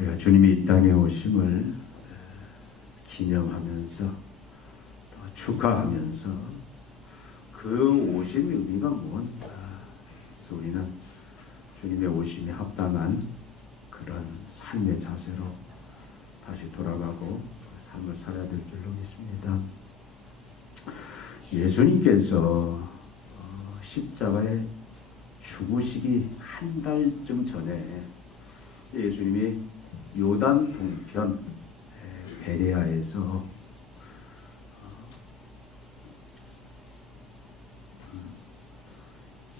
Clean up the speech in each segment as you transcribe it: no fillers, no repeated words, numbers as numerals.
우리가 주님이 이 땅에 오심을 기념하면서 또 축하하면서 그 오심의 의미가 무엇인가. 그래서 우리는 주님의 오심에 합당한 그런 삶의 자세로 다시 돌아가고 삶을 살아야 될 줄로 믿습니다. 예수님께서 십자가에 죽으시기 한 달쯤 전에 예수님이 요단 동편 베레아에서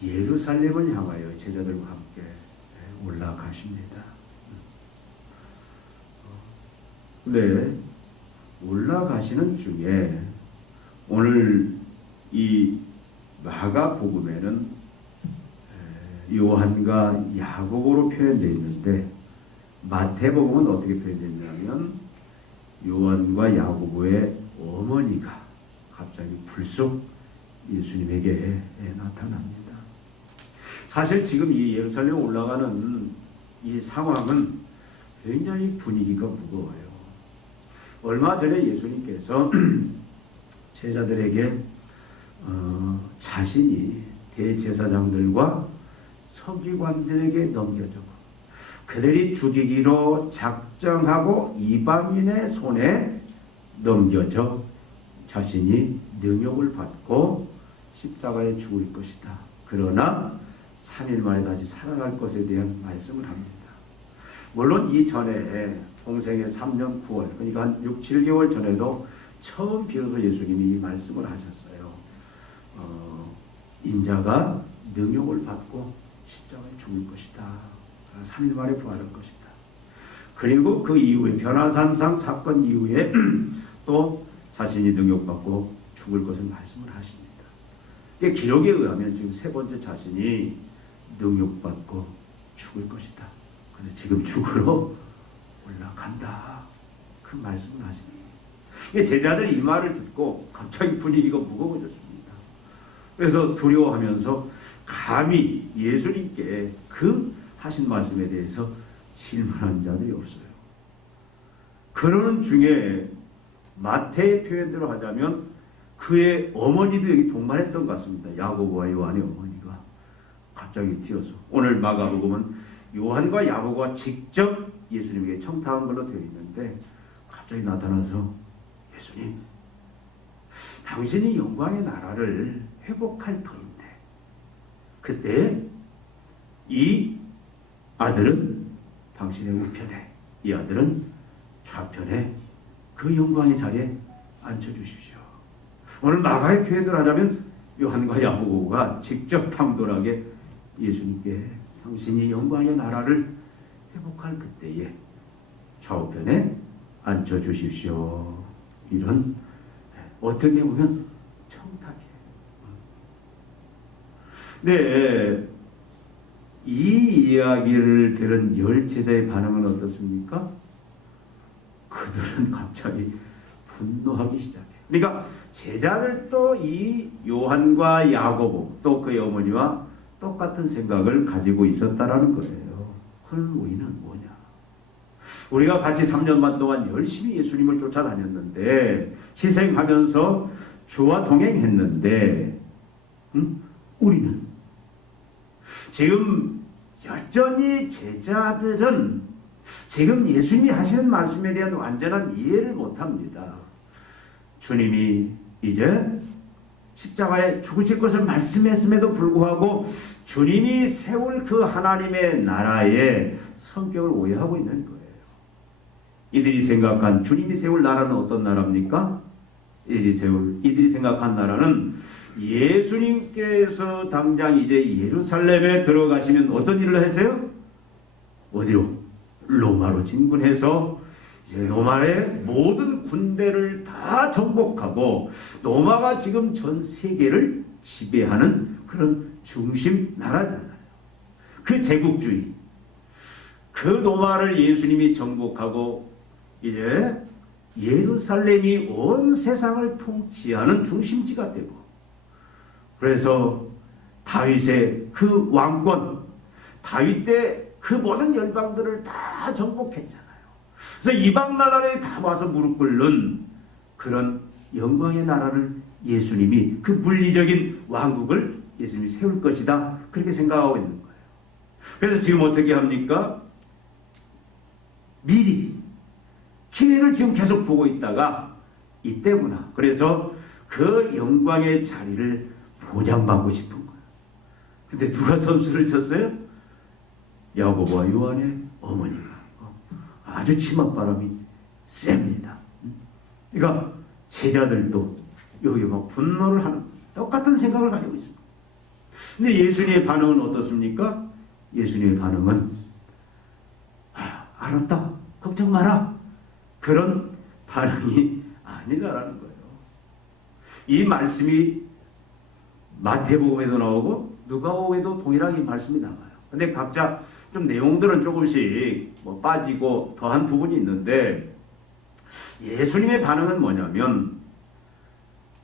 예루살렘을 향하여 제자들과 함께 올라가십니다. 근데 올라가시는 중에 오늘 이 마가복음에는 요한과 야고보로 표현되어 있는데 마태복음은 어떻게 표현되어 있냐면 요한과 야고보의 어머니가 갑자기 불쑥 예수님에게 나타납니다. 사실 지금 이 예루살렘에 올라가는 이 상황은 굉장히 분위기가 무거워요. 얼마 전에 예수님께서 제자들에게 자신이 대제사장들과 서기관들에게 넘겨주고 그들이 죽이기로 작정하고 이방인의 손에 넘겨져 자신이 능욕을 받고 십자가에 죽을 것이다. 그러나 3일 만에 다시 살아날 것에 대한 말씀을 합니다. 물론 이전에 동생의 3년 9월 그러니까 한 6, 7개월 전에도 처음 비로소 예수님이 이 말씀을 하셨어요. 인자가 능욕을 받고 십자가에 죽을 것이다. 3일 만에 부활할 것이다. 그리고 그 이후에 변화산상 사건 이후에 또 자신이 능욕받고 죽을 것을 말씀을 하십니다. 기록에 의하면 지금 세 번째 자신이 능욕받고 죽을 것이다. 근데 지금 죽으러 올라간다. 그 말씀을 하십니다. 제자들이 이 말을 듣고 갑자기 분위기가 무거워졌습니다. 그래서 두려워하면서 감히 예수님께 그 하신 말씀에 대해서 질문한 자들이 없어요. 그러는 중에 마태의 표현대로 하자면 그의 어머니도 여기 동반했던 것 같습니다. 야고보와 요한의 어머니가 갑자기 튀어서 오늘 마가복음은 요한과 야고보가 직접 예수님에게 청탁한 걸로 되어 있는데 갑자기 나타나서 예수님, 당신이 영광의 나라를 회복할 터인데 그때 이 아들은 당신의 우편에 이 아들은 좌편에 그 영광의 자리에 앉혀주십시오. 오늘 마가의 표현을 하자면 요한과 야고보가 직접 당돌하게 예수님께 당신이 영광의 나라를 회복할 그때에 좌우편에 앉혀주십시오. 이런 어떻게 보면 청탁이에요. 네, 이 이야기를 들은 10제자의 반응은 어떻습니까? 그들은 갑자기 분노하기 시작해요. 그러니까 제자들도 이 요한과 야고보 또 그의 어머니와 똑같은 생각을 가지고 있었다라는 거예요. 그럼 우리는 뭐냐? 우리가 같이 3년 반 동안 열심히 예수님을 쫓아다녔는데 희생하면서 주와 동행했는데 우리는 지금 여전히 제자들은 지금 예수님이 하시는 말씀에 대한 완전한 이해를 못합니다. 주님이 이제 십자가에 죽으실 것을 말씀했음에도 불구하고 주님이 세울 그 하나님의 나라의 성격을 오해하고 있는 거예요. 이들이 생각한 주님이 세울 나라는 어떤 나라입니까? 이들이 생각한 나라는 예수님께서 당장 이제 예루살렘에 들어가시면 어떤 일을 하세요? 어디로? 로마로 진군해서 로마의 모든 군대를 다 정복하고 로마가 지금 전 세계를 지배하는 그런 중심 나라잖아요. 그 제국주의. 그 로마를 예수님이 정복하고 이제 예루살렘이 온 세상을 통치하는 중심지가 되고 그래서 다윗의 그 왕권, 다윗 때 그 모든 열방들을 다 정복했잖아요. 그래서 이방 나라에 다 와서 무릎 꿇는 그런 영광의 나라를 예수님이, 그 물리적인 왕국을 예수님이 세울 것이다, 그렇게 생각하고 있는 거예요. 그래서 지금 어떻게 합니까? 미리 기회를 지금 계속 보고 있다가 이때구나, 그래서 그 영광의 자리를 보장받고 싶은 거예요. 근데 누가 선수를 쳤어요? 야고보와 요한의 어머니가. 아주 치맛바람이 셉니다. 그러니까 제자들도 여기 막 분노를 하는 똑같은 생각을 가지고 있습니다. 근데 예수님의 반응은 어떻습니까? 예수님의 반응은 알았다, 걱정 마라, 그런 반응이 아니다라는 거예요. 이 말씀이 마태복음에도 나오고 누가복음에도 동일하게 이 말씀이 나와요. 근데 각자 좀 내용들은 조금씩 뭐 빠지고 더한 부분이 있는데, 예수님의 반응은 뭐냐면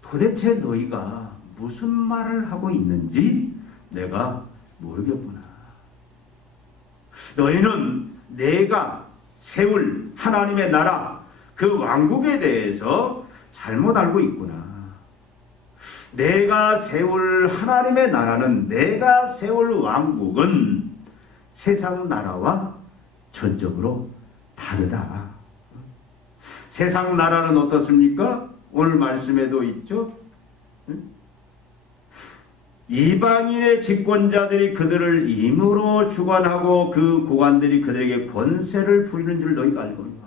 도대체 너희가 무슨 말을 하고 있는지 내가 모르겠구나. 너희는 내가 세울 하나님의 나라, 그 왕국에 대해서 잘못 알고 있구나. 내가 세울 하나님의 나라는, 내가 세울 왕국은 세상 나라와 전적으로 다르다. 세상 나라는 어떻습니까? 오늘 말씀에도 있죠. 이방인의 집권자들이 그들을 임으로 주관하고 그 고관들이 그들에게 권세를 부리는 줄 너희가 알거니와.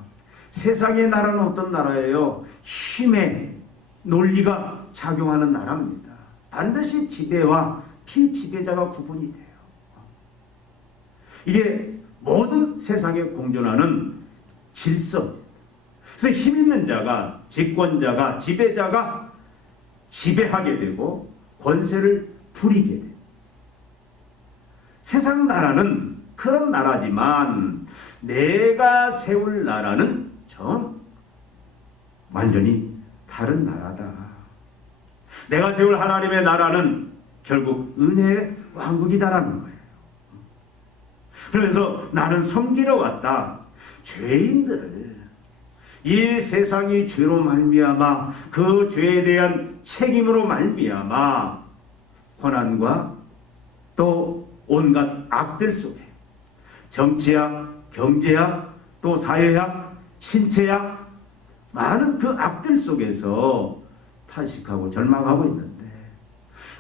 세상의 나라는 어떤 나라예요? 힘의 논리가 작용하는 나라입니다. 반드시 지배와 피지배자가 구분이 돼요. 이게 모든 세상에 공존하는 질서. 그래서 힘 있는 자가, 집권자가, 지배자가 지배하게 되고 권세를 부리게 돼요. 세상 나라는 그런 나라지만 내가 세울 나라는 완전히 다른 나라다. 내가 세울 하나님의 나라는 결국 은혜의 왕국이다라는 거예요. 그래서 나는 섬기러 왔다. 죄인들을, 이 세상이 죄로 말미암아 그 죄에 대한 책임으로 말미암아 고난과 또 온갖 악들 속에, 정치학, 경제학, 또 사회학, 신체학, 많은 그 악들 속에서 타식하고 절망하고 있는데,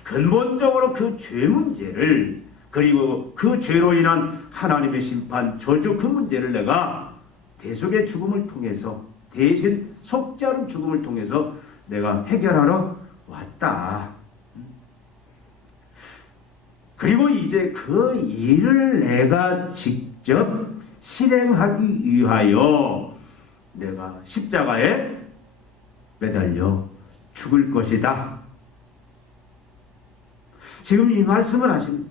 근본적으로 그 죄 문제를, 그리고 그 죄로 인한 하나님의 심판, 저주, 그 문제를 내가 대속의 죽음을 통해서, 대신 속죄하는 죽음을 통해서 내가 해결하러 왔다. 그리고 이제 그 일을 내가 직접 실행하기 위하여 내가 십자가에 매달려 죽을 것이다. 지금 이 말씀을 하시는 거예요.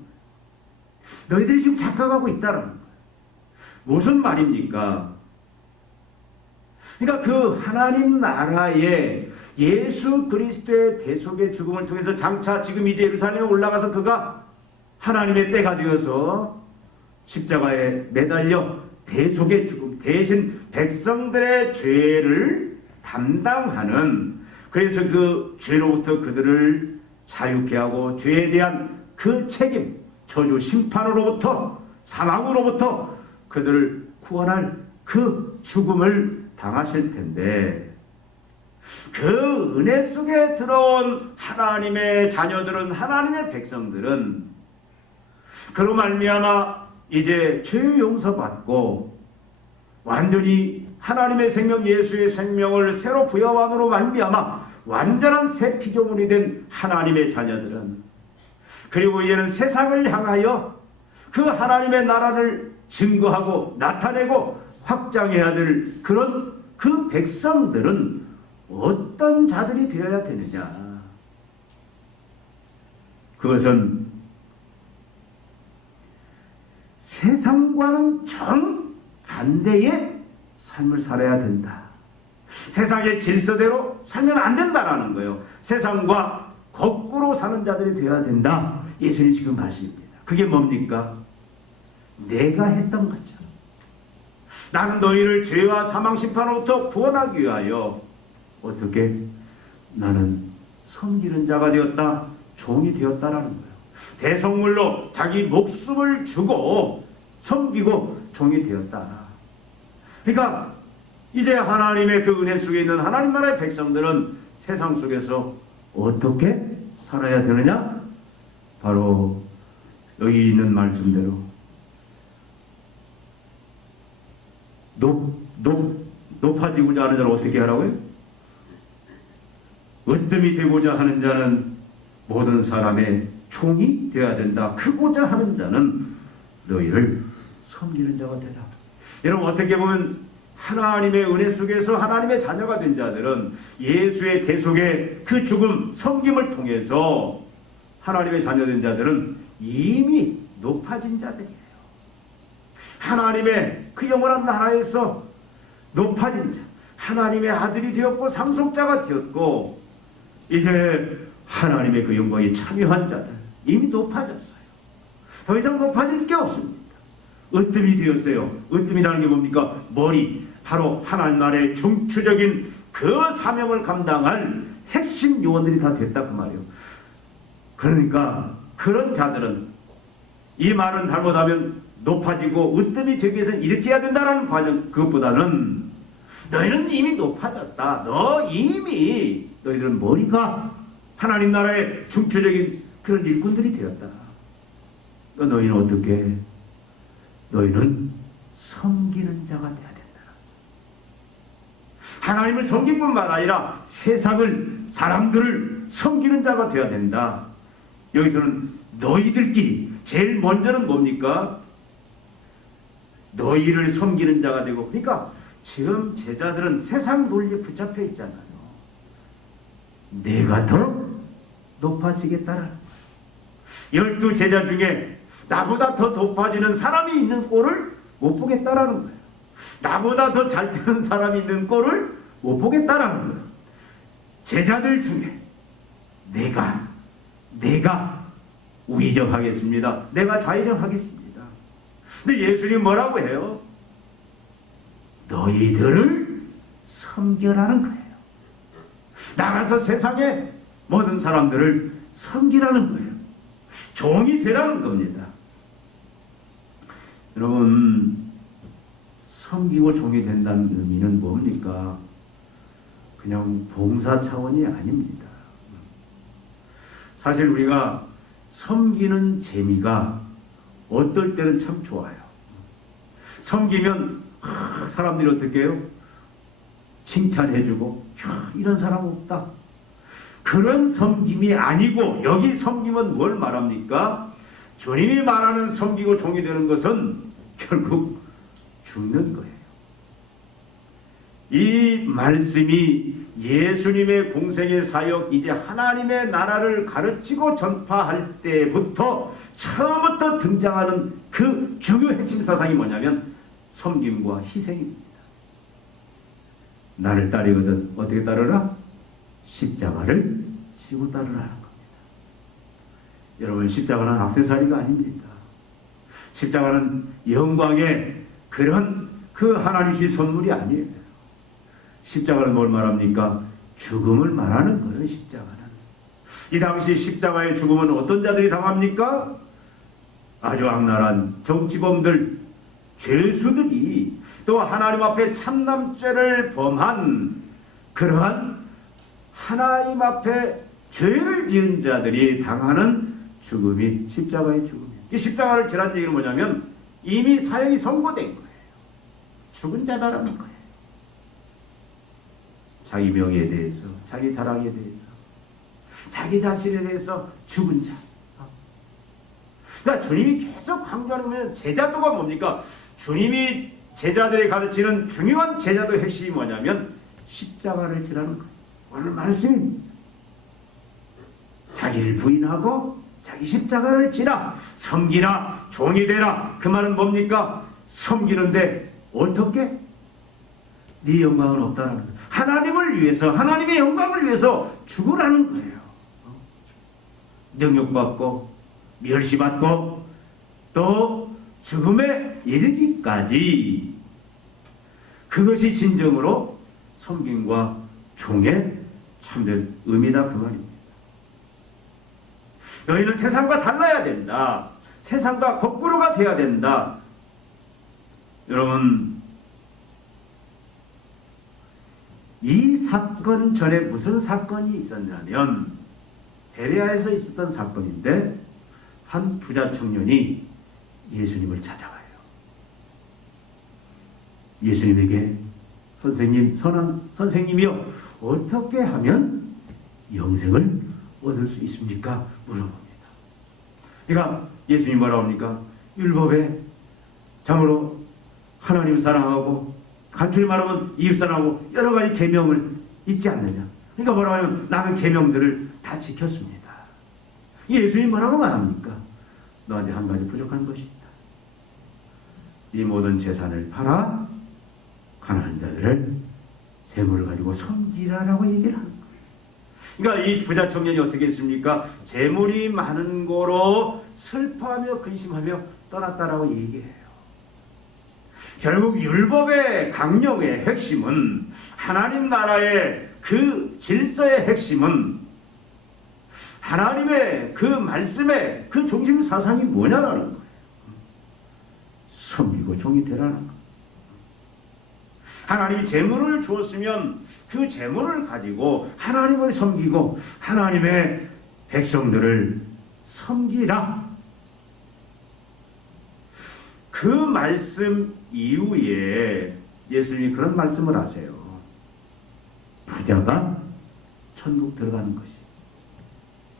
너희들이 지금 착각하고 있다라는 거예요. 무슨 말입니까? 그러니까 그 하나님 나라에 예수 그리스도의 대속의 죽음을 통해서 장차 지금 이제 예루살렘에 올라가서 그가 하나님의 때가 되어서 십자가에 매달려 대속의 죽음, 대신 백성들의 죄를 담당하는, 그래서 그 죄로부터 그들을 자유케 하고 죄에 대한 그 책임, 저주 심판으로부터, 사망으로부터 그들을 구원할 그 죽음을 당하실 텐데, 그 은혜 속에 들어온 하나님의 자녀들은, 하나님의 백성들은 그로 말미암아 이제 죄 용서받고 완전히 하나님의 생명, 예수의 생명을 새로 부여함으로 말미암아 완전한 새 피조물이 된 하나님의 자녀들은, 그리고 이제는 세상을 향하여 그 하나님의 나라를 증거하고 나타내고 확장해야 될 그런 그 백성들은 어떤 자들이 되어야 되느냐? 그것은 세상과는 정반대의 삶을 살아야 된다. 세상의 질서대로 살면 안 된다라는 거예요. 세상과 거꾸로 사는 자들이 되어야 된다. 예수님 지금 말씀입니다. 그게 뭡니까? 내가 했던 것처럼, 나는 너희를 죄와 사망 심판으로부터 구원하기 위하여 어떻게 나는 섬기는 자가 되었다, 종이 되었다라는 거예요. 대속물로 자기 목숨을 주고 섬기고 종이 되었다. 그러니까 이제 하나님의 그 은혜 속에 있는 하나님 나라의 백성들은 세상 속에서 어떻게 살아야 되느냐? 바로 여기 있는 말씀대로 높아지고자 하는 자는 어떻게 하라고요? 으뜸이 되고자 하는 자는 모든 사람의 종이 되어야 된다. 크고자 하는 자는 너희를 섬기는 자가 되라. 여러분, 어떻게 보면 하나님의 은혜 속에서 하나님의 자녀가 된 자들은 예수의 대속의 그 죽음, 섬김을 통해서 하나님의 자녀된 자들은 이미 높아진 자들이에요. 하나님의 그 영원한 나라에서 높아진 자, 하나님의 아들이 되었고 상속자가 되었고 이제 하나님의 그 영광에 참여한 자들, 이미 높아졌어요. 더 이상 높아질 게 없습니다. 으뜸이 되었어요. 으뜸이라는 게 뭡니까? 머리, 바로 하나님 나라의 중추적인 그 사명을 감당할 핵심 요원들이 다 됐다 그 말이에요. 그러니까 그런 자들은 이 말은 잘못하면 높아지고 으뜸이 되기 위해서는 이렇게 해야 된다는 과정, 그것보다는 너희는 이미 높아졌다. 너희들은 머리가 하나님 나라의 중추적인 그런 일꾼들이 되었다. 너희는 어떻게? 너희는 섬기는 자가 되어야 된다. 하나님을 섬길 뿐만 아니라 세상을, 사람들을 섬기는 자가 되어야 된다. 여기서는 너희들끼리 제일 먼저는 뭡니까? 너희를 섬기는 자가 되고, 그러니까 지금 제자들은 세상 논리에 붙잡혀 있잖아요. 내가 더 높아지겠다라는 거예요. 12 제자 중에 나보다 더 높아지는 사람이 있는 꼴을 못 보겠다라는 거예요. 나보다 더 잘 되는 사람이 있는 꼴을 못 보겠다라는 거예요. 제자들 중에 내가 우의정하겠습니다. 내가 좌의정하겠습니다. 근데 예수님 뭐라고 해요? 너희들을 섬겨라는 거예요. 나가서 세상의 모든 사람들을 섬기라는 거예요. 종이 되라는 겁니다. 여러분, 섬기고 종이 된다는 의미는 뭡니까? 그냥 봉사 차원이 아닙니다. 사실 우리가 섬기는 재미가 어떨 때는 참 좋아요. 섬기면 사람들이 어떻게 해요? 칭찬해주고 이런 사람 없다. 그런 섬김이 아니고 여기 섬김은 뭘 말합니까? 주님이 말하는 섬기고 종이 되는 것은 결국 죽는 거예요. 이 말씀이 예수님의 공생의 사역, 이제 하나님의 나라를 가르치고 전파할 때부터 처음부터 등장하는 그 중요 핵심 사상이 뭐냐면 섬김과 희생입니다. 나를 따르거든 어떻게 따르라? 십자가를 지고 따르라는 겁니다. 여러분, 십자가는 액세서리가 아닙니다. 십자가는 영광의 그런 그 하나님의 선물이 아니에요. 십자가는 뭘 말합니까? 죽음을 말하는 거예요. 십자가는. 이 당시 십자가의 죽음은 어떤 자들이 당합니까? 아주 악랄한 정치범들, 죄수들이, 또 하나님 앞에 참남죄를 범한 그러한 하나님 앞에 죄를 지은 자들이 당하는 죽음이 십자가의 죽음이에요. 이 십자가를 지란 얘기는 뭐냐면 이미 사형이 선고된 거예요. 죽은 자다라는 거예요. 자기 명예에 대해서, 자기 자랑에 대해서, 자기 자신에 대해서 죽은 자. 그러니까 주님이 계속 강조하는 거면 제자도가 뭡니까? 주님이 제자들이 가르치는 중요한 제자도의 핵심이 뭐냐면 십자가를 지라는 거예요. 오늘 말씀입니다. 자기를 부인하고 자기 십자가를 지라, 섬기라, 종이 되라. 그 말은 뭡니까? 섬기는데 어떻게? 네 영광은 없다라는 거예요. 하나님을 위해서, 하나님의 영광을 위해서 죽으라는 거예요. 능욕받고 멸시받고 또 죽음에 이르기까지 그것이 진정으로 섬김과 종의 참된 의미다 그 말입니다. 너희는 세상과 달라야 된다. 세상과 거꾸로가 돼야 된다. 여러분, 이 사건 전에 무슨 사건이 있었냐면 베레아에서 있었던 사건인데 한 부자 청년이 예수님을 찾아가요. 예수님에게 선생님, 선한 선생님이여, 어떻게 하면 영생을 얻을 수 있습니까? 물어봅니다. 그러니까 예수님 뭐라고 합니까? 율법에 참으로 하나님 사랑하고 간추리 말하면 이웃 사랑하고 여러 가지 계명을 잊지 않느냐. 그러니까 뭐라고 하면 나는 계명들을 다 지켰습니다. 예수님 뭐라고 말합니까? 너한테 한 가지 부족한 것이 있다. 네 모든 재산을 팔아 가난한 자들을 재물을 가지고 섬기라라고 얘기를 하는 거예요. 그러니까 이 부자 청년이 어떻게 했습니까? 재물이 많은 거로 슬퍼하며 근심하며 떠났다라고 얘기해요. 결국 율법의 강령의 핵심은, 하나님 나라의 그 질서의 핵심은 하나님의 그 말씀의 그 중심 사상이 뭐냐라는 거예요. 섬기고 종이 되라는 거예요. 하나님이 재물을 주었으면 그 재물을 가지고 하나님을 섬기고 하나님의 백성들을 섬기라. 그 말씀 이후에 예수님이 그런 말씀을 하세요. 부자가 천국 들어가는 것이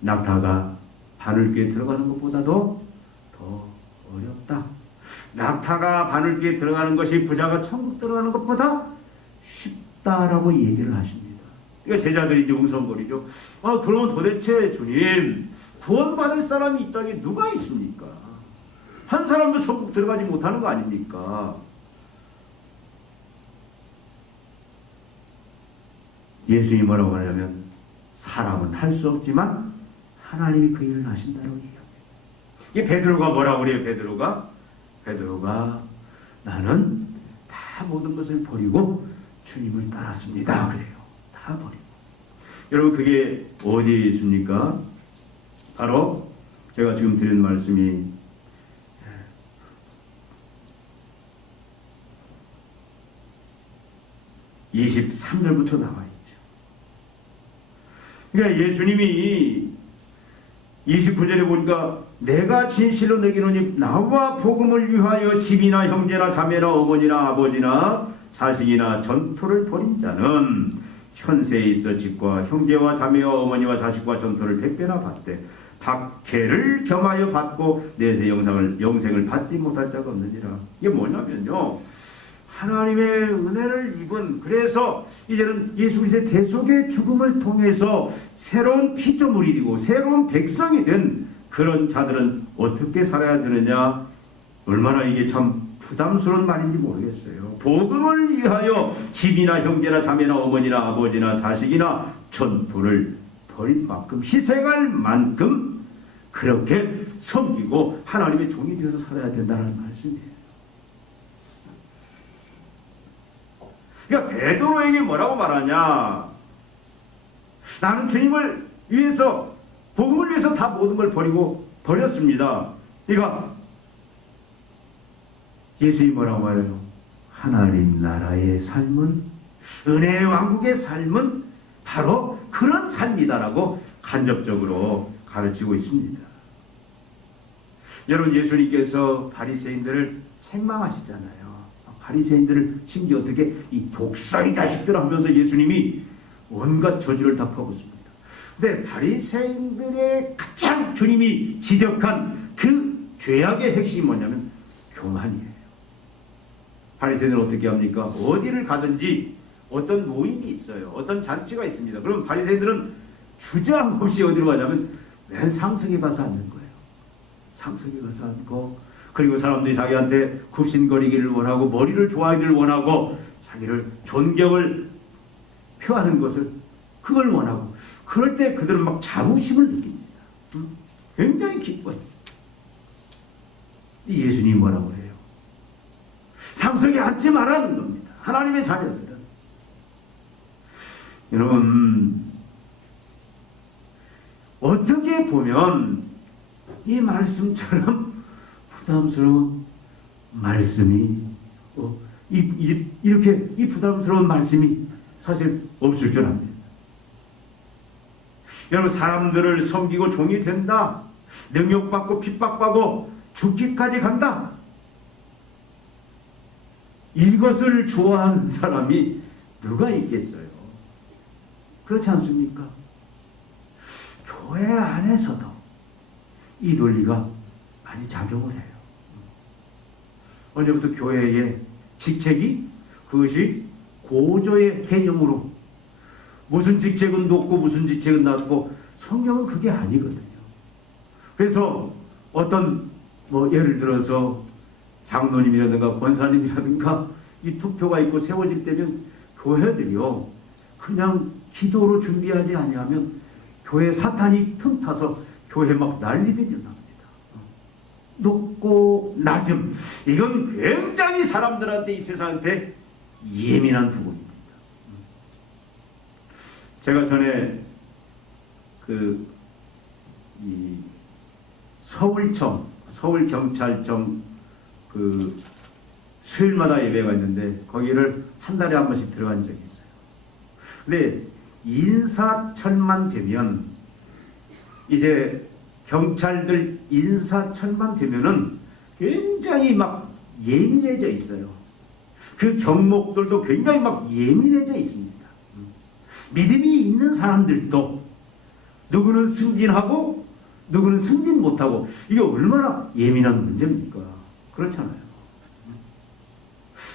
낙타가 바늘귀에 들어가는 것보다도 더 어렵다. 낙타가 바늘귀에 들어가는 것이 부자가 천국 들어가는 것보다 쉽다라고 얘기를 하십니다. 그러니까 제자들이 이제 웅성거리죠. 그러면 도대체 주님, 구원받을 사람이 이 땅에 누가 있습니까? 한 사람도 천국 들어가지 못하는 거 아닙니까? 예수님이 뭐라고 하냐면 사람은 할 수 없지만 하나님이 그 일을 하신다고 얘기합니다. 이게 베드로가 뭐라고 그래요? 베드로가 나는 다 모든 것을 버리고 주님을 따랐습니다. 그래요. 다 버리고. 여러분, 그게 어디에 있습니까? 바로 제가 지금 드린 말씀이 23절부터 나와 있죠. 그러니까 예수님이 29절에 보니까 내가 진실로 너희는 나와 복음을 위하여 집이나 형제나 자매나 어머니나 아버지나 자식이나 전토를 벌인 자는 현세에 있어 집과 형제와 자매와 어머니와 자식과 전토를 100배나 받되 박해를 겸하여 받고 내세 영생을 받지 못할 자가 없느니라. 이게 뭐냐면요, 하나님의 은혜를 입은, 그래서 이제는 예수 그리스도의 대속의 죽음을 통해서 새로운 피조물이 되고 새로운 백성이 된 그런 자들은 어떻게 살아야 되느냐. 얼마나 이게 참 부담스러운 말인지 모르겠어요. 복음을 위하여 집이나 형제나 자매나 어머니나 아버지나 자식이나 전토를 버린 만큼, 희생할 만큼 그렇게 섬기고 하나님의 종이 되어서 살아야 된다는 말씀이에요. 그러니까 베드로에게 뭐라고 말하냐? 나는 주님을 위해서, 복음을 위해서 다 모든 걸 버렸습니다. 그러니까 예수님이 뭐라고 말해요? 하나님 나라의 삶은, 은혜의 왕국의 삶은 바로 그런 삶이다라고 간접적으로 가르치고 있습니다. 여러분, 예수님께서 바리새인들을 책망하시잖아요. 바리새인들을 심지어 어떻게 이 독사의 자식들 하면서 예수님이 온갖 저주를 다 퍼붓습니다. 근데 바리새인들의 가장 주님이 지적한 그 죄악의 핵심이 뭐냐면 교만이에요. 바리새인들은 어떻게 합니까? 어디를 가든지 어떤 모임이 있어요. 어떤 잔치가 있습니다. 그럼 바리새인들은 주저함 없이 어디로 가냐면 맨 상석에 가서 앉는 거예요. 상석에 가서 앉고, 그리고 사람들이 자기한테 굽신거리기를 원하고 머리를 좋아하기를 원하고 자기를 존경을 표하는 것을, 그걸 원하고, 그럴 때 그들은 막 자부심을 느낍니다. 굉장히 기뻐요. 예수님이 뭐라고 해요? 상석에 앉지 말라는 겁니다. 하나님의 자녀들은 여러분 어떻게 보면 이 말씀처럼 부담스러운 말씀이 이렇게 이 부담스러운 말씀이 사실 없을 줄 압니다. 여러분 사람들을 섬기고 종이 된다, 능욕받고 핍박받고 죽기까지 간다, 이것을 좋아하는 사람이 누가 있겠어요? 그렇지 않습니까? 교회 안에서도 이 논리가 많이 작용을 해요. 언제부터 교회의 직책이 그것이 고조의 개념으로 무슨 직책은 높고 무슨 직책은 낮고, 성경은 그게 아니거든요. 그래서 어떤 예를 들어서 장로님이라든가 권사님이라든가 이 투표가 있고 세워질 때면 교회들이요 그냥 기도로 준비하지 아니하면 교회 사탄이 틈타서 교회 막 난리들이 납니다. 높고 낮음, 이건 굉장히 사람들한테 이 세상한테 예민한 부분입니다. 제가 전에 이 서울경찰청 수요일마다 예배가 있는데 거기를 한 달에 한 번씩 들어간 적이 있어요. 근데 인사철만 되면 이제 경찰들 인사철만 되면은 굉장히 막 예민해져 있어요. 그 경목들도 굉장히 막 예민해져 있습니다. 믿음이 있는 사람들도 누구는 승진하고 누구는 승진 못하고, 이게 얼마나 예민한 문제입니까? 그렇잖아요.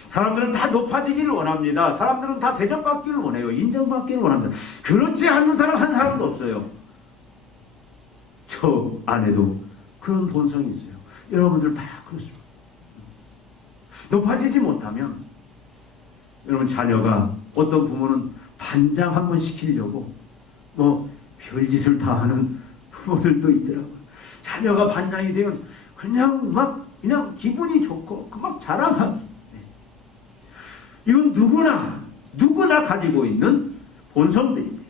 사람들은 다 높아지기를 원합니다. 사람들은 다 대접받기를 원해요. 인정받기를 원합니다. 그렇지 않는 사람 한 사람도 없어요. 저 안에도 그런 본성이 있어요. 여러분들 다 그렇습니다. 높아지지 못하면 여러분 자녀가, 어떤 부모는 반장 한번 시키려고 별짓을 다 하는 부모들도 있더라고요. 자녀가 반장이 되면 그냥 기분이 좋고 막 자랑하기. 이건 누구나 가지고 있는 본성들입니다.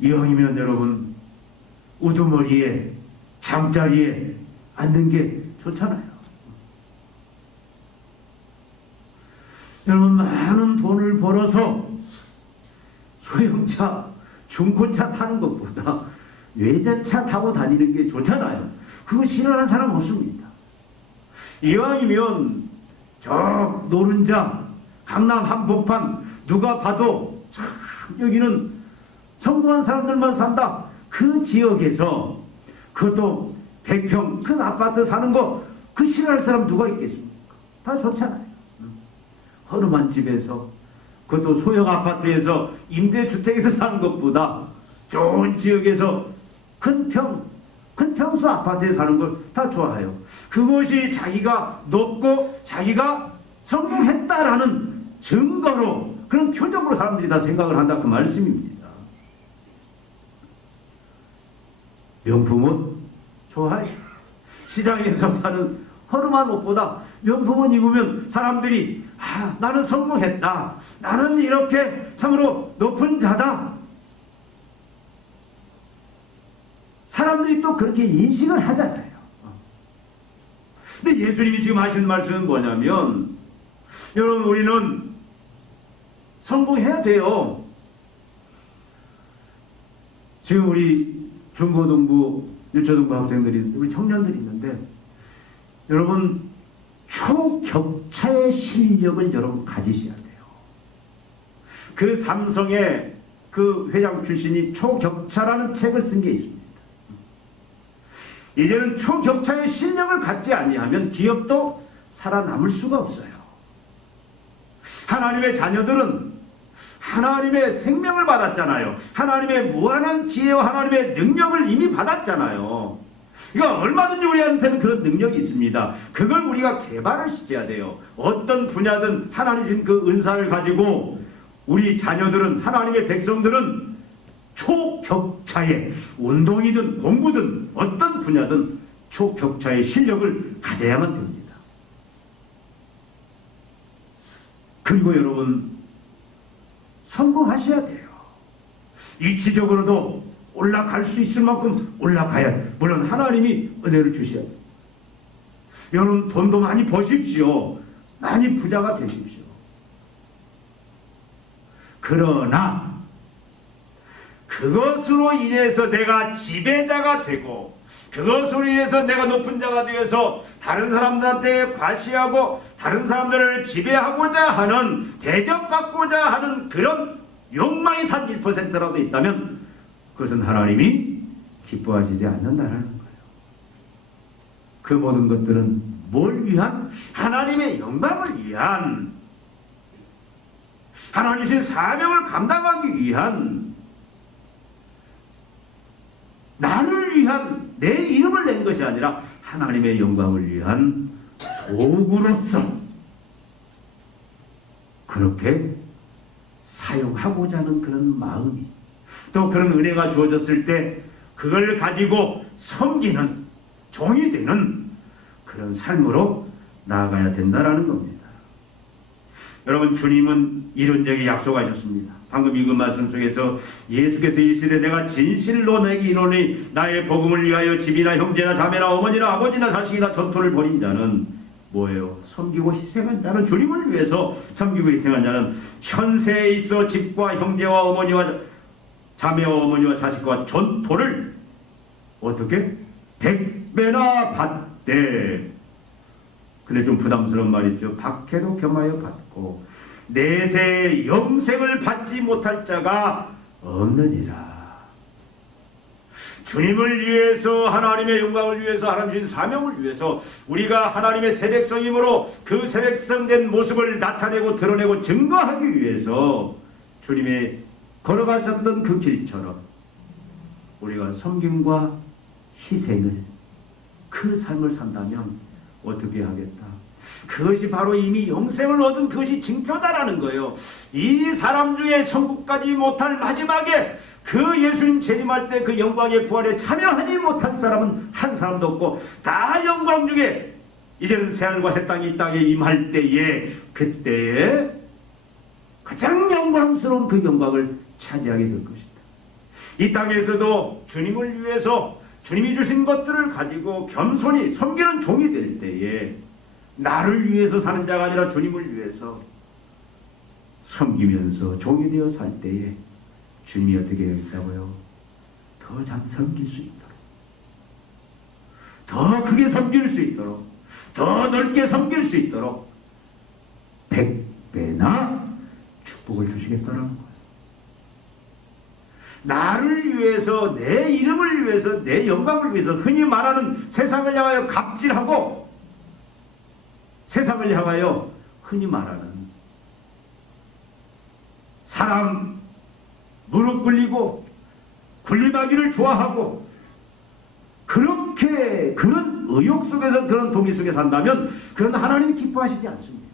이왕이면 여러분 우두머리에 잠자리에 앉는 게 좋잖아요. 여러분 많은 돈을 벌어서 소형차, 중고차 타는 것보다 외제차 타고 다니는 게 좋잖아요. 그거 싫어하는 사람 없습니다. 이왕이면 저 노른자, 강남 한복판 누가 봐도 참 여기는 성공한 사람들만 산다, 그 지역에서 그것도 100평 큰 아파트 사는 거 그 싫어할 사람 누가 있겠습니까? 다 좋잖아요. 허름한 집에서, 그것도 소형 아파트에서 임대주택에서 사는 것보다 좋은 지역에서 큰 평수 아파트에 사는 걸 다 좋아해요. 그것이 자기가 높고 자기가 성공했다라는 증거로, 그런 표적으로 사람들이 다 생각을 한다, 그 말씀입니다. 명품은 좋아해. 시장에서 파는 허름한 옷보다 명품은 입으면 사람들이 나는 성공했다, 나는 이렇게 참으로 높은 자다, 사람들이 또 그렇게 인식을 하잖아요. 근데 예수님이 지금 하신 말씀은 뭐냐면, 여러분 우리는 성공해야 돼요. 지금 우리 중고등부, 유초등부 학생들이, 우리 청년들이 있는데, 여러분 초격차의 실력을 여러분 가지셔야 돼요. 그 삼성의 그 회장 출신이 초격차라는 책을 쓴 게 있습니다. 이제는 초격차의 실력을 갖지 아니하면 기업도 살아남을 수가 없어요. 하나님의 자녀들은 하나님의 생명을 받았잖아요. 하나님의 무한한 지혜와 하나님의 능력을 이미 받았잖아요. 그러니까 얼마든지 우리한테는 그런 능력이 있습니다. 그걸 우리가 개발을 시켜야 돼요. 어떤 분야든 하나님 주신 그 은사를 가지고 우리 자녀들은, 하나님의 백성들은 초격차에, 운동이든 공부든 어떤 분야든 초격차의 실력을 가져야만 됩니다. 그리고 여러분, 성공하셔야 돼요. 이치적으로도 올라갈 수 있을 만큼 올라가야, 물론 하나님이 은혜를 주셔야 돼요. 여러분, 돈도 많이 버십시오. 많이 부자가 되십시오. 그러나 그것으로 인해서 내가 지배자가 되고, 그것으로 인해서 내가 높은 자가 되어서 다른 사람들한테 과시하고 다른 사람들을 지배하고자 하는, 대접받고자 하는 그런 욕망이 단 1%라도 있다면 그것은 하나님이 기뻐하시지 않는다는 거예요. 그 모든 것들은 뭘 위한? 하나님의 영광을 위한, 하나님의 사명을 감당하기 위한, 나를 위한, 내 이름을 낸 것이 아니라 하나님의 영광을 위한 도구로서 그렇게 사용하고자 하는 그런 마음이, 또 그런 은혜가 주어졌을 때 그걸 가지고 섬기는, 종이 되는 그런 삶으로 나아가야 된다라는 겁니다. 여러분, 주님은 이런 적이 약속하셨습니다. 방금 읽은 말씀 속에서 예수께서 이르시되 내가 진실로 내게 이르노니 나의 복음을 위하여 집이나 형제나 자매나 어머니나 아버지나 자식이나 전토를 벌인 자는 뭐예요? 섬기고 희생한 자는, 주님을 위해서 섬기고 희생한 자는 현세에 있어 집과 형제와 어머니와 자매와 어머니와 자식과 전토를 어떻게? 100배나 받되. 근데 좀 부담스러운 말이죠. 박해도 겸하여 받고 내세의 영생을 받지 못할 자가 없느니라. 주님을 위해서, 하나님의 영광을 위해서, 하나님 주신 사명을 위해서 우리가 하나님의 새 백성이므로 그 새 백성된 모습을 나타내고 드러내고 증거하기 위해서 주님의 걸어가셨던 그 길처럼 우리가 섬김과 희생을, 그 삶을 산다면 어떻게 하겠다? 그것이 바로 이미 영생을 얻은 그것이 징표다라는 거예요. 이 사람 중에 천국까지 못할 마지막에 그 예수님 재림할 때 그 영광의 부활에 참여하지 못한 사람은 한 사람도 없고, 다 영광 중에 이제는 새하늘과 새 땅이 이 땅에 임할 때에, 그때에 가장 영광스러운 그 영광을 차지하게 될 것이다. 이 땅에서도 주님을 위해서 주님이 주신 것들을 가지고 겸손히 섬기는 종이 될 때에, 나를 위해서 사는 자가 아니라 주님을 위해서 섬기면서 종이 되어 살 때에 주님이 어떻게 하겠다고요? 더 잘 섬길 수 있도록, 더 크게 섬길 수 있도록, 더 넓게 섬길 수 있도록 100배나 축복을 주시겠다는 거예요. 나를 위해서, 내 이름을 위해서, 내 영광을 위해서, 흔히 말하는 세상을 향하여 갑질하고, 세상을 향하여 흔히 말하는 사람 무릎 꿇리고 군림하기를 좋아하고, 그렇게 그런 의욕 속에서, 그런 동기 속에 산다면 그건 하나님이 기뻐하시지 않습니다.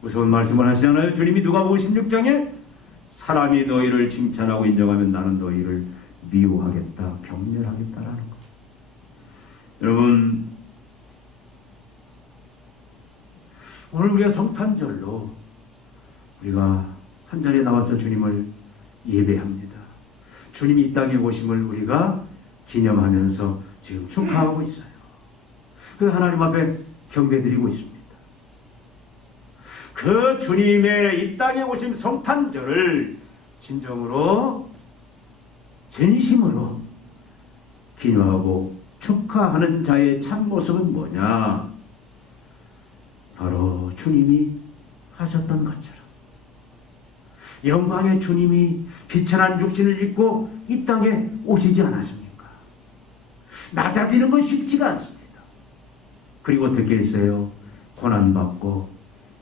무서운 말씀을 하시잖아요. 주님이 누가복음 16장에 사람이 너희를 칭찬하고 인정하면 나는 너희를 미워하겠다, 경멸하겠다라는 것. 여러분, 오늘 우리가 성탄절로 우리가 한 자리에 나와서 주님을 예배합니다. 주님이 이 땅에 오심을 우리가 기념하면서 지금 축하하고 있어요. 그 하나님 앞에 경배드리고 있습니다. 그 주님의 이 땅에 오심 성탄절을 진정으로, 진심으로 기념하고 축하하는 자의 참모습은 뭐냐? 바로 주님이 하셨던 것처럼 영광의 주님이 비천한 육신을 입고 이 땅에 오시지 않았습니까? 낮아지는 건 쉽지가 않습니다. 그리고 어떻게 했어요? 고난받고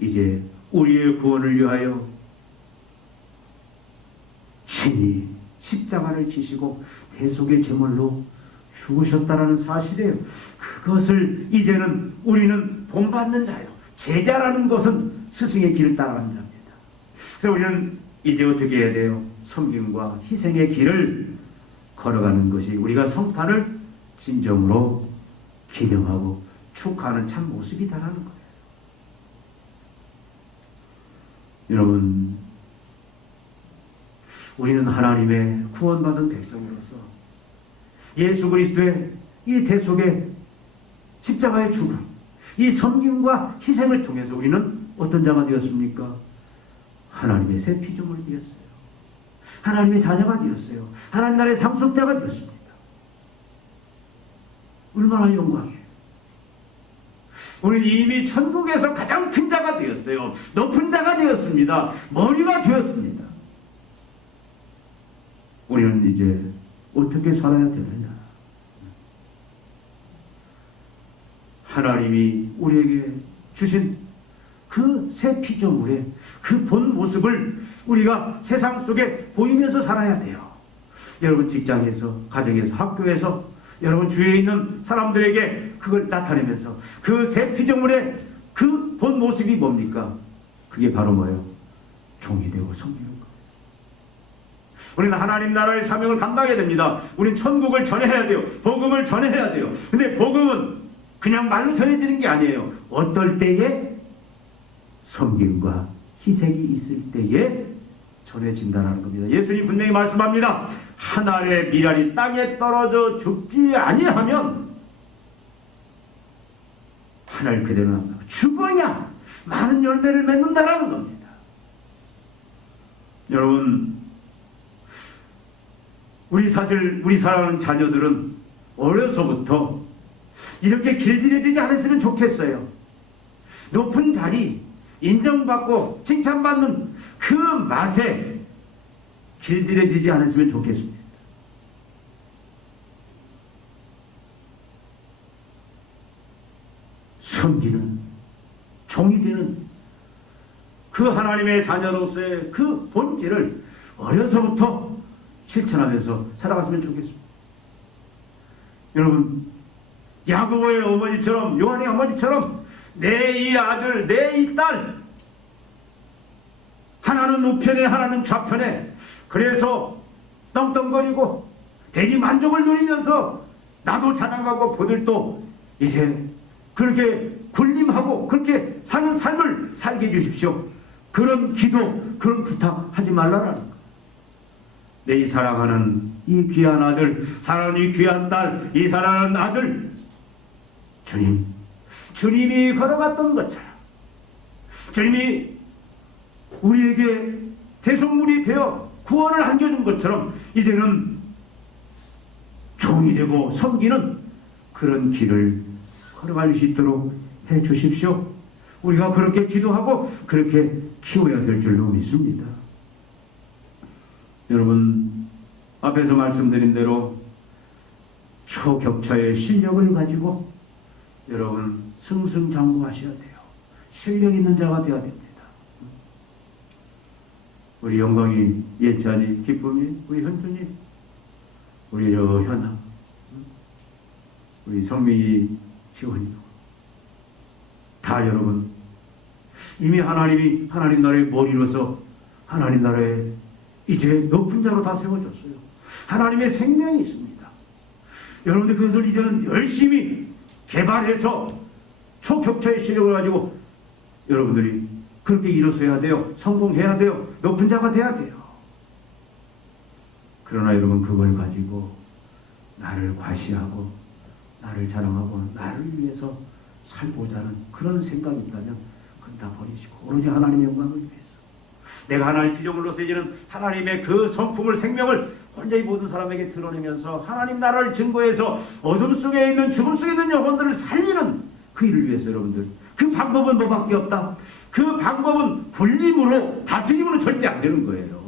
이제 우리의 구원을 위하여 친히 십자가를 지시고 대속의 제물로 죽으셨다는 사실이에요. 그것을 이제는 우리는 본받는 자예요. 제자라는 것은 스승의 길을 따라가는 자입니다. 그래서 우리는 이제 어떻게 해야 돼요? 섬김과 희생의 길을 걸어가는 것이, 우리가 성탄을 진정으로 기념하고 축하하는 참 모습이다라는 거예요. 여러분, 우리는 하나님의 구원받은 백성으로서 예수 그리스도의 이 대속의 십자가의 죽음, 이 섬김과 희생을 통해서 우리는 어떤 자가 되었습니까? 하나님의 새 피조물이 되었어요. 하나님의 자녀가 되었어요. 하나님 나라의 상속자가 되었습니다. 얼마나 영광이에요. 우리는 이미 천국에서 가장 큰 자가 되었어요. 높은 자가 되었습니다. 머리가 되었습니다. 우리는 이제 어떻게 살아야 되느냐? 하나님이 우리에게 주신 그 새 피조물의 그 본 모습을 우리가 세상 속에 보이면서 살아야 돼요. 여러분 직장에서, 가정에서, 학교에서, 여러분 주위에 있는 사람들에게 그걸 나타내면서 그 새 피조물의 그 본 모습이 뭡니까? 그게 바로 뭐예요? 종이 되고 섬기는 거예요. 우리는 하나님 나라의 사명을 감당해야 됩니다. 우리는 천국을 전해야 돼요. 복음을 전해야 돼요. 근데 복음은 그냥 말로 전해지는 게 아니에요. 어떨 때에 섬김과 희생이 있을 때에 전해진다는 겁니다. 예수님 분명히 말씀합니다. 한 알의 밀알이 땅에 떨어져 죽지 아니하면 한 알 그대로 남는다. 죽어야 많은 열매를 맺는다라는 겁니다. 여러분, 우리 사랑하는 자녀들은 어려서부터 이렇게 길들여지지 않았으면 좋겠어요. 높은 자리, 인정받고 칭찬받는 그 맛에 길들여지지 않았으면 좋겠습니다. 섬기는, 종이 되는 그 하나님의 자녀로서의 그 본질을 어려서부터 실천하면서 살아갔으면 좋겠습니다. 여러분, 야고보의 어머니처럼, 요한의 어머니처럼 내 이 아들, 내 이 딸, 하나는 우편에 하나는 좌편에, 그래서 떵떵거리고 대리 만족을 누리면서 나도 자랑하고 보들도 이제 그렇게 군림하고 그렇게 사는 삶을 살게 해주십시오. 그런 기도, 그런 부탁하지 말라라는 거. 내 이 사랑하는 이 귀한 아들, 사랑하는 이 귀한 딸, 이 사랑하는 아들, 주님이 걸어갔던 것처럼 주님이 우리에게 대속물이 되어 구원을 안겨준 것처럼 이제는 종이 되고 섬기는 그런 길을 걸어갈 수 있도록 해 주십시오. 우리가 그렇게 기도하고 그렇게 키워야 될 줄로 믿습니다. 여러분, 앞에서 말씀드린 대로 초격차의 실력을 가지고 여러분 승승장구하셔야 돼요. 실력 있는 자가 되어야 됩니다. 우리 영광이, 예찬이, 기쁨이, 우리 현준이, 우리 현아, 우리 성민이, 지원이, 다 여러분 이미 하나님이 하나님 나라의 머리로서 하나님 나라에 이제 높은 자로 다 세워줬어요. 하나님의 생명이 있습니다. 여러분들 그것을 이제는 열심히 개발해서 초격차의 실력을 가지고 여러분들이 그렇게 일어서야 돼요. 성공해야 돼요. 높은 자가 돼야 돼요. 그러나 여러분 그걸 가지고 나를 과시하고 나를 자랑하고 나를 위해서 살고자는 그런 생각이 있다면 그건 다 버리시고 오로지 하나님의 영광을 위해서 내가 하나님의 피조물로서 이제는 하나님의 그 성품을, 생명을 온전히 모든 사람에게 드러내면서 하나님 나라를 증거해서 어둠 속에 있는, 죽음 속에 있는 영혼들을 살리는 그 일을 위해서 여러분들, 그 방법은 뭐밖에 없다. 그 방법은 군림으로, 다스림으로 절대 안 되는 거예요.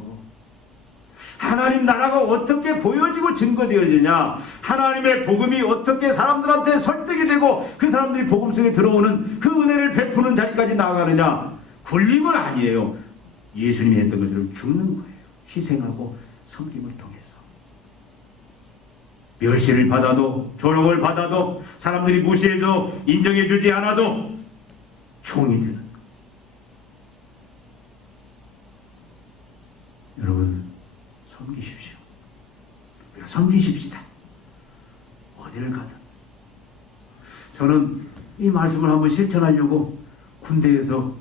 하나님 나라가 어떻게 보여지고 증거되어지냐, 하나님의 복음이 어떻게 사람들한테 설득이 되고 그 사람들이 복음 속에 들어오는 그 은혜를 베푸는 자리까지 나아가느냐, 군림은 아니에요. 예수님이 했던 것처럼 죽는 거예요. 희생하고 섬김을 통해서. 멸시를 받아도, 조롱을 받아도, 사람들이 무시해도, 인정해주지 않아도 종이 되는 거예요. 여러분, 섬기십시오. 우리가 섬기십시다. 어디를 가든. 저는 이 말씀을 한번 실천하려고 군대에서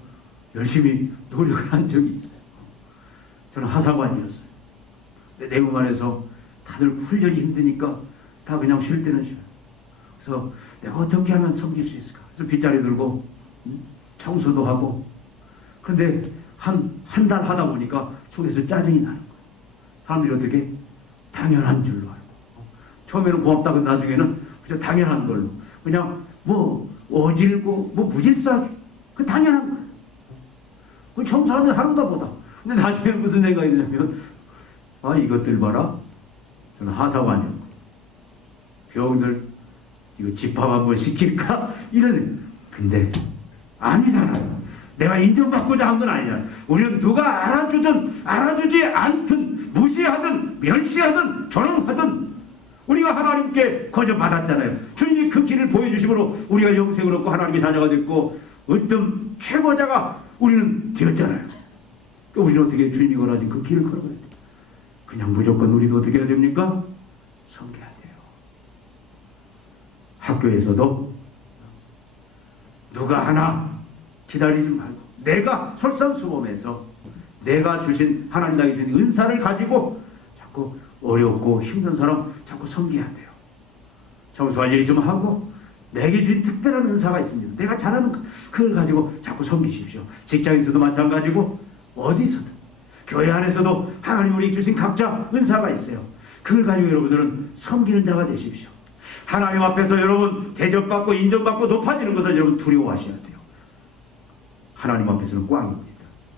열심히 노력을 한 적이 있어요. 저는 하사관이었어요. 근데 내부만에서 다들 훈련이 힘드니까 다 그냥 쉴 때는 쉬어요. 그래서 내가 어떻게 하면 섬길 수 있을까? 그래서 빗자리 들고 청소도 하고. 근데 한 달 하다 보니까 속에서 짜증이 나는 거예요. 사람들이 어떻게 당연한 줄로 알고. 처음에는 고맙다고 나중에는 그냥 당연한 걸로. 그냥 뭐 어질고 뭐 무질서하게. 그 당연한 거예요. 그 청소하면 하는가 보다. 근데 나중에 무슨 생각이 드냐면 아 이것들 봐라. 저는 하사관이요. 병들 이거 집합 한번 시킬까? 이런. 근데 아니잖아요. 내가 인정받고자 한 건 아니야. 우리는 누가 알아주든 알아주지 않든 무시하든 멸시하든 조롱하든 우리가 하나님께 거저받았잖아요. 주님이 그 길을 보여주심으로 우리가 영생을 얻고 하나님의 자녀가 됐고 어떤 최고자가 우리는 되었잖아요. 그러니까 우리는 어떻게 주님이 원하신 그 길을 걸어가야 돼요. 그냥 무조건 우리도 어떻게 해야 됩니까? 섬겨야 돼요. 학교에서도 누가 하나 기다리지 말고 내가 솔선수범해서 내가 주신 하나님 나에게 주신 은사를 가지고 자꾸 어렵고 힘든 사람 자꾸 섬겨야 돼요. 청소할 일 있으면 하고 내게 주신 특별한 은사가 있습니다. 내가 잘하는 그걸 가지고 자꾸 섬기십시오. 직장에서도 마찬가지고 어디서든 교회 안에서도 하나님 우리 주신 각자 은사가 있어요. 그걸 가지고 여러분들은 섬기는 자가 되십시오. 하나님 앞에서 여러분 대접받고 인정받고 높아지는 것을 여러분 두려워하셔야 돼요. 하나님 앞에서는 꽝입니다.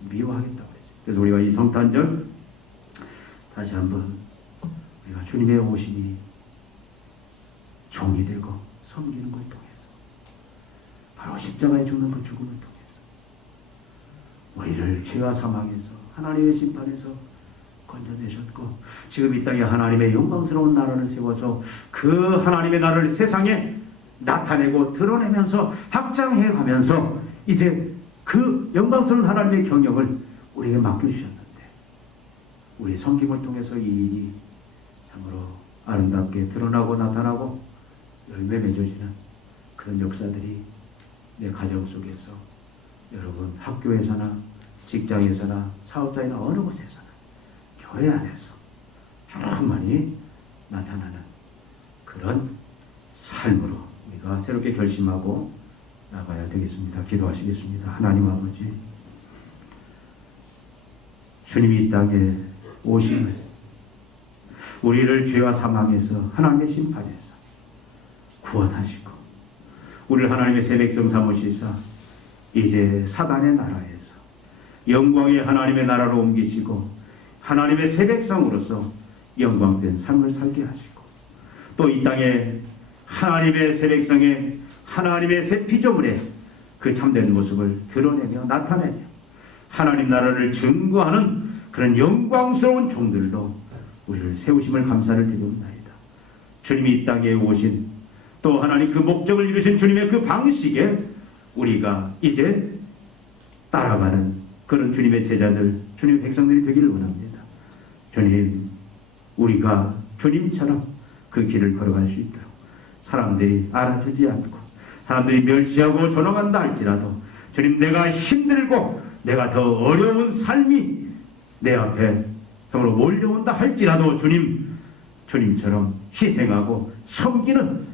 미워하겠다고 했어요. 그래서 우리가 이 성탄절 다시 한번 우리가 주님의 오심이 종이 되고 섬기는 걸 통해서 바로 십자가에 죽는 그 죽음을 통해서 우리를 죄와 사망에서 하나님의 심판에서 건져내셨고 지금 이 땅에 하나님의 영광스러운 나라를 세워서 그 하나님의 나라를 세상에 나타내고 드러내면서 확장해 가면서 이제 그 영광스러운 하나님의 경영을 우리에게 맡겨주셨는데 우리의 섬김을 통해서 이 일이 참으로 아름답게 드러나고 나타나고 열매 맺어지는 그런 역사들이 내 가정 속에서 여러분 학교에서나 직장에서나 사업장이나 어느 곳에서나 교회 안에서 충만히 나타나는 그런 삶으로 우리가 새롭게 결심하고 나가야 되겠습니다. 기도하시겠습니다. 하나님 아버지, 주님이 이 땅에 오심을 우리를 죄와 사망에서 하나님의 심판에서 구원하시고 우리를 하나님의 새 백성 삼으시사 이제 사단의 나라에서 영광의 하나님의 나라로 옮기시고 하나님의 새 백성으로서 영광된 삶을 살게 하시고 또 이 땅에 하나님의 새 백성의 하나님의 새 피조물의 그 참된 모습을 드러내며 나타내며 하나님 나라를 증거하는 그런 영광스러운 종들로 우리를 세우심을 감사를 드리옵나이다. 주님이 이 땅에 오신 또 하나님 그 목적을 이루신 주님의 그 방식에 우리가 이제 따라가는 그런 주님의 제자들, 주님의 백성들이 되기를 원합니다. 주님, 우리가 주님처럼 그 길을 걸어갈 수 있도록 사람들이 알아주지 않고 사람들이 멸시하고 조롱한다 할지라도 주님, 내가 힘들고 내가 더 어려운 삶이 내 앞에 정말로 몰려온다 할지라도 주님처럼 희생하고 섬기는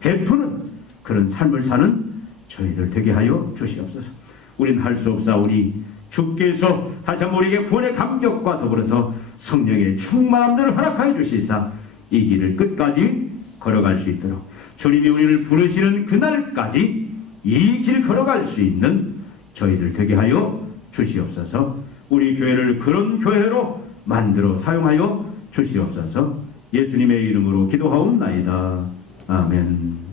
베푸는 그런 삶을 사는 저희들 되게 하여 주시옵소서. 우리는 할 수 없사오니 주께서 다시 한번 우리에게 구원의 감격과 더불어서 성령의 충만함들을 허락하여 주시사 이 길을 끝까지 걸어갈 수 있도록 주님이 우리를 부르시는 그날까지 이 길 걸어갈 수 있는 저희들 되게 하여 주시옵소서. 우리 교회를 그런 교회로 만들어 사용하여 주시옵소서. 예수님의 이름으로 기도하옵나이다. 아멘.